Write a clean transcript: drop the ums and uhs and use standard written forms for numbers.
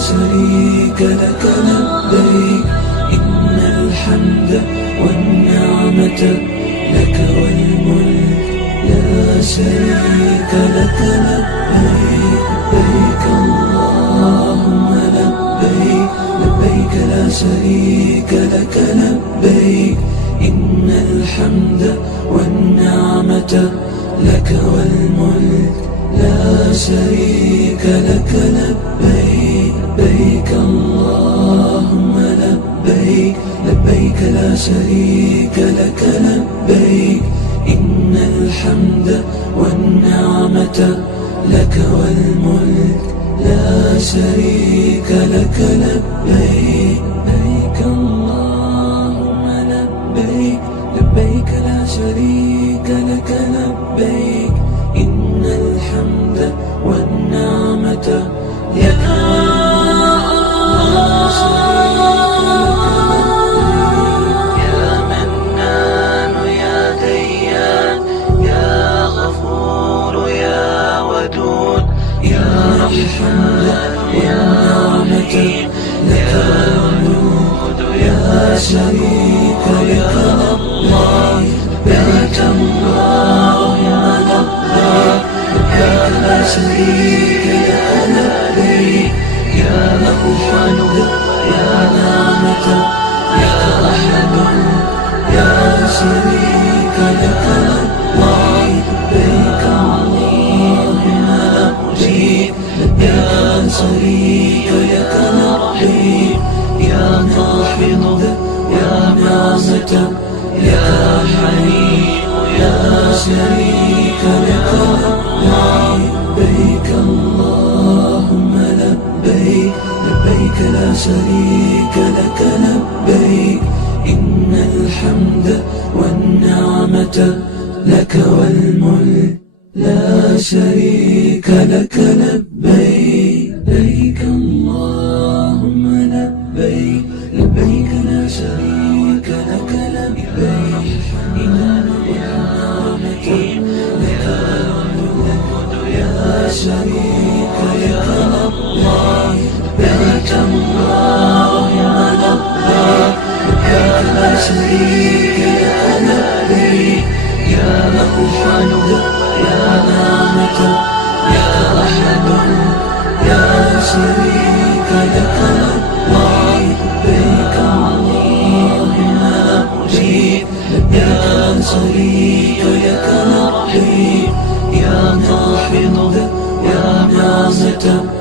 شريك لك لبيك إن الحمد والنعمة لك والملك لا شريك لك لبيك لبيك اللهم لبيك لبيك لا شريك لك لبيك إن الحمد والنعمة لك والملك لا شريك لك لبيك لبيك اللهم لبيك لبيك لا شريك لك لبيك إن الحمد والنعمة لك والملك لا شريك لك لبيك لبيك اللهم لبيك لبيك لا شريك لك لبيك إن الحمد والنعمة لك شريك لك الله لبيك اللهم لبيك لبيك لا شريك لك لبيك يا أحد يا نعمة يا أحد يا شريك لك الله لبيك اللهم لبيك لبيك لا شريك لك لبيك يا قابض يا نعمة يا حليم يا شريك لك الله لبيك اللهم لبيك لبيك لا شريك لك لبيك إن الحمد والنعمة لك والملك لا شريك لك لبيك لبيك اللهم لبيك لبيك لا شريك لك لبيك إن النعمة لك والملك لا شريك لك الله لبيك اللهم لبيك لبيك لا شريك لك لبيك يا أحد يا نعمة يا أحد يا شريك لك الله لبيك اللهم لبيك لبيك لا شريك لك لبيك يا قابض يا نعمة